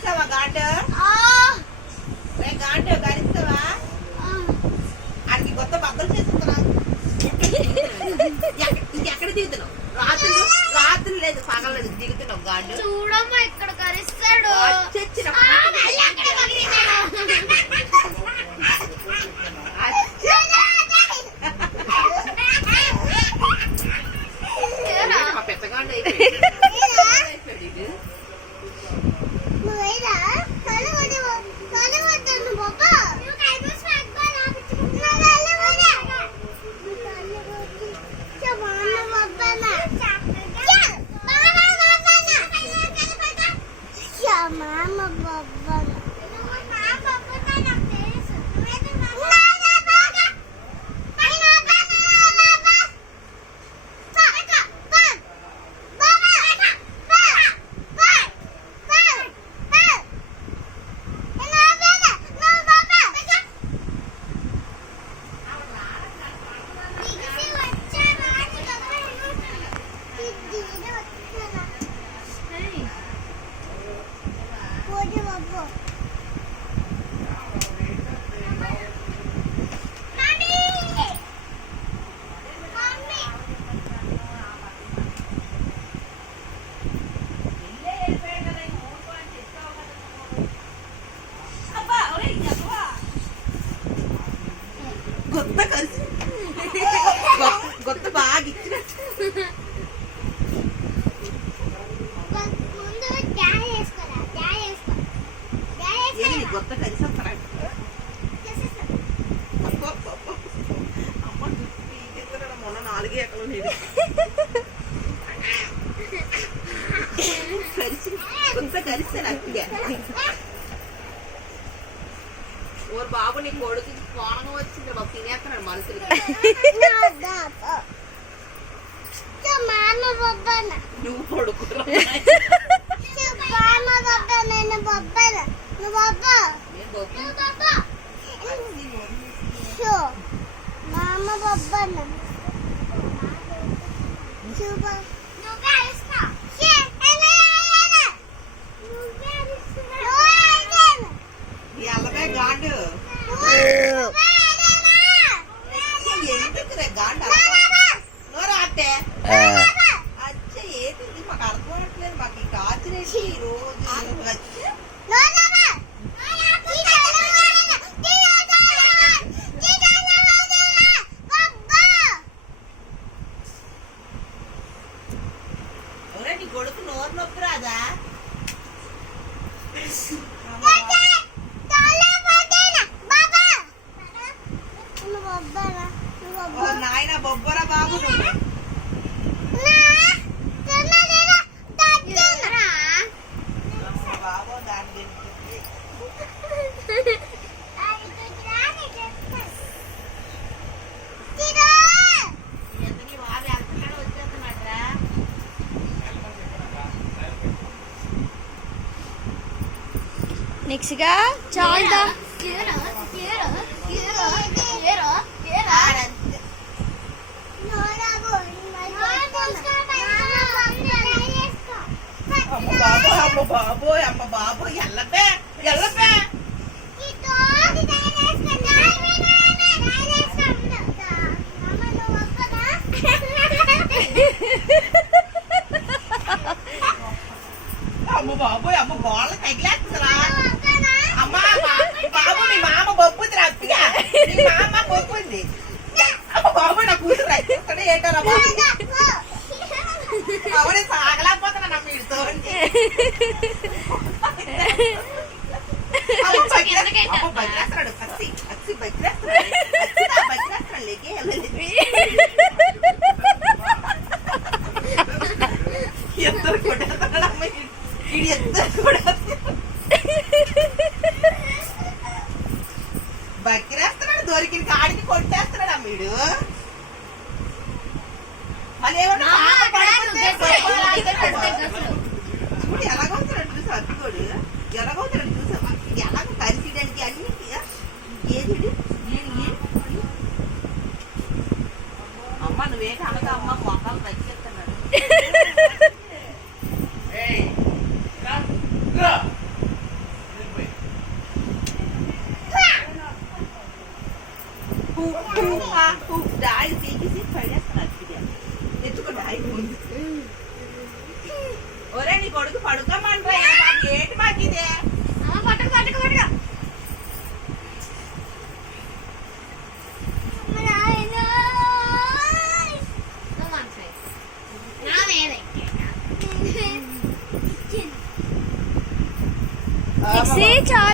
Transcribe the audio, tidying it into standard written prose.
కరిస్తావా గాండు గాండు కరిస్తావా ఆయనకి కొత్త బద్దలు చేస్తున్నావు ఇంకెక్కడ దిగుతున్నావు రాత్రి లేదు పగలేదు దిగుతున్నావు గాండు చూడమ్మా ఇక్కడ కరిస్తాడు పెద్దగాండు కొత్త కలిసి కొత్త బాగా ఇచ్చినట్టు కొత్త కలిసి వస్తారా అమ్మ మొన్న 4 ఎకరాలు నేను కలిసి కొత్త కలిస్తాను అక్కడిగా ఓరు బాబు నీ కొడుకు కోణంగా వచ్చింది బాబు తినేస్తున్నాడు మనుషులు నువ్వు కొడుకు ఎల్లవే గాండు ఎందుకు రే గాండు నోరాటే అచ్చ ఏంటి మాకు అర్థం అవట్లేదు మాకు ఈ కాచిరేసి రోజు నీ కొడుకు నోరు నొప్పి రాదా నాయన బొబ్బరా బాబు బాబు దాని నెక్స్ట్ గా చాలా అమ్మ బాబోయ్ అమ్మ బాబోయ్ ఎల్లపే ఎల్లపే అమ్మ బాబోయ్ అమ్మ గోళ్ళ తగిలేస్తుందిరా అమ్మ బాబు మీ మామ బొబ్బుంది అప్పిగా మీ మామ బొబ్బుంది అమ్మ బాబు నా కూతురు రచ్చిస్తాడు ఏంటారా బాబు అవునే సాగలేకపోతున్నా నా మీతో బగ్రేస్తున్నాడు పచ్చి పచ్చి బగ్రేస్తున్నాడు బగ్రేస్తున్నాడు లేకే ఎద్దరు కొట్టేస్తున్నాడు అమ్మ ఇది ఎద్దరు కూడా బగ్రేస్తున్నాడు దొరికిన కాడికి కొట్టేస్తున్నాడు అమ్మీడు మళ్ళీ ఏమన్నా చూడు ఎలాగొస్తున్నాడు సర్దుకోడు డాడీ తీసి పడేస్తున్నారు ఎత్తుకో డాడీ ముందు. ఒరే నీ కొడుకు పడుకోమంటారా ఏంటి మాకు ఇదే పట్టుకు పట్టుకు పట్టుకు ఆ, చాలా